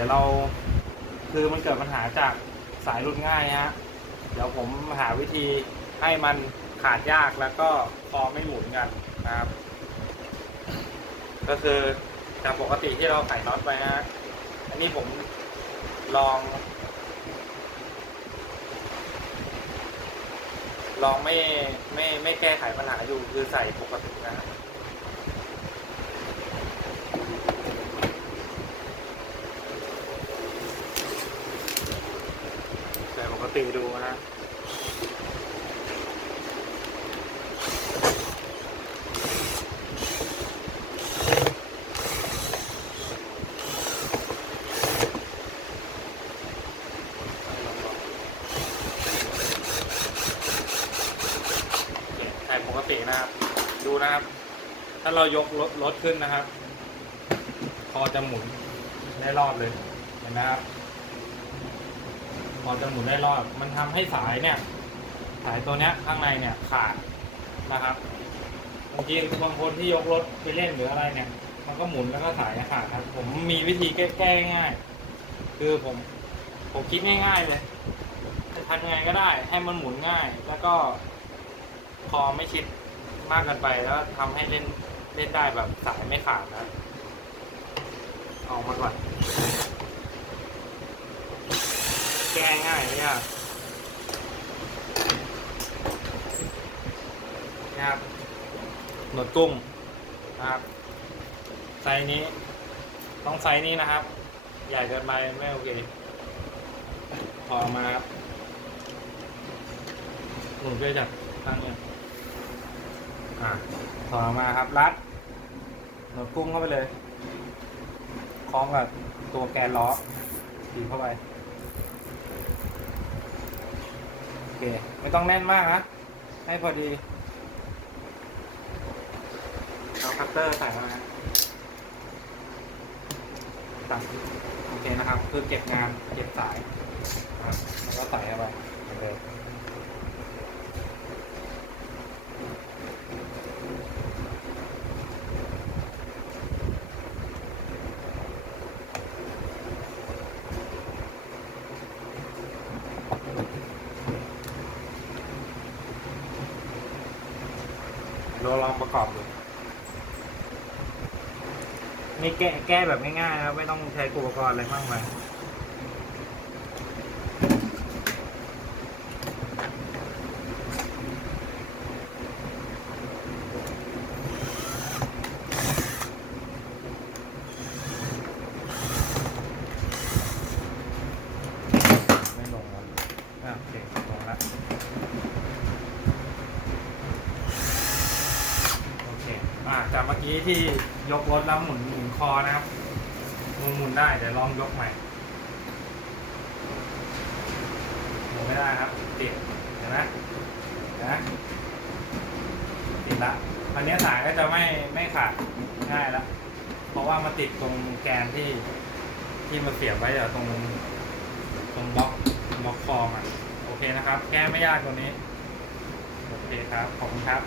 ดี๋ยวเราคือมันเกิดปัญหาจากสายหลุดง่ายฮะเดี๋ยวผมหาวิธีให้มันขาดยากแล้วก็คอไม่หมุนกันนะครับ ก็คือจากปกติที่เราไขน็อตไปฮะอันนี้ผมลอง ลองไม่ไม่ไม่แก้ไขปัญหาอยู่คือใส่ปกตินะครับ ใส่ปก ติดูนะใส่ปกตินะครับ ดูนะครับ ถ้าเรายกรถรถขึ้นนะครับ คอจะหมุนได้รอบเลย เห็นไหมครับ อจะหมุนได้รอบมันทำให้สายเนี่ย สายตัวเนี้ยข้างในเนี่ยขาดนะครับบางทีบางคนที่ยกรถไปเล่นหรืออะไรเนี่ย มันก็หมุนแล้วก็สายขาดครับ ผมมีวิธีแก้แกง่ายๆคือผมผมคิดง่ายๆเลยจะทำยังไงก็ได้ ให้มันหมุนง่าย แล้วก็คอไม่ชิดมากเกินไปแล้วทำให้เล่นเล่นได้แบบสายไม่ขาดนะออกมาก่อน ก้ง่ายเนี่ยนะครับหนวดกุ้งนะครับไซส์นี้ ต้องไซส์นี้นะครับ ใหญ่เกินไปไม่โอเคพอมาครับหนุนด้วยจากตั้งเนี่ยอะถอดมาครับรัดหนวดกุ้งเข้าไปเลยคล้องกับตัวแกนล้อดีเข้าไป โอ เค ไม่ต้องแน่นมากนะ ให้พอดี เอาคัตเตอร์ใส่มานะตัดโอเคนะครับ คือเก็บงานเก็บสายนะครับแล้วก็ใส่เข้าไปเหมือนเดิม เราลองประกอบดูนี่แก้แก้แบบง่ายๆนะครับไม่ต้องใช้อุปกรณ์อะไรมากมาย ไม่ลงแล้วอะโอเคลงแล้ว โอเค อ่า จากเมื่อกี้ที่ยกรถแล้วหมุนหมุนคอนะครับหมุนหมุนได้เดี๋ยวลองยกใหม่หมุนไม่ได้ครับติดเห็นไหมเห็นไหมติดละอันนี้สายก็จะไม่ไม่ขาดง่ายแล้วเพราะว่ามาติดตรงแกนที่ที่มันเสียบไว้อะตรงตรงบล็อกบล็อกคอมันโอเคนะครับ แก้ไม่ยากตรงนี้ โอเคครับ ขอบคุณครับ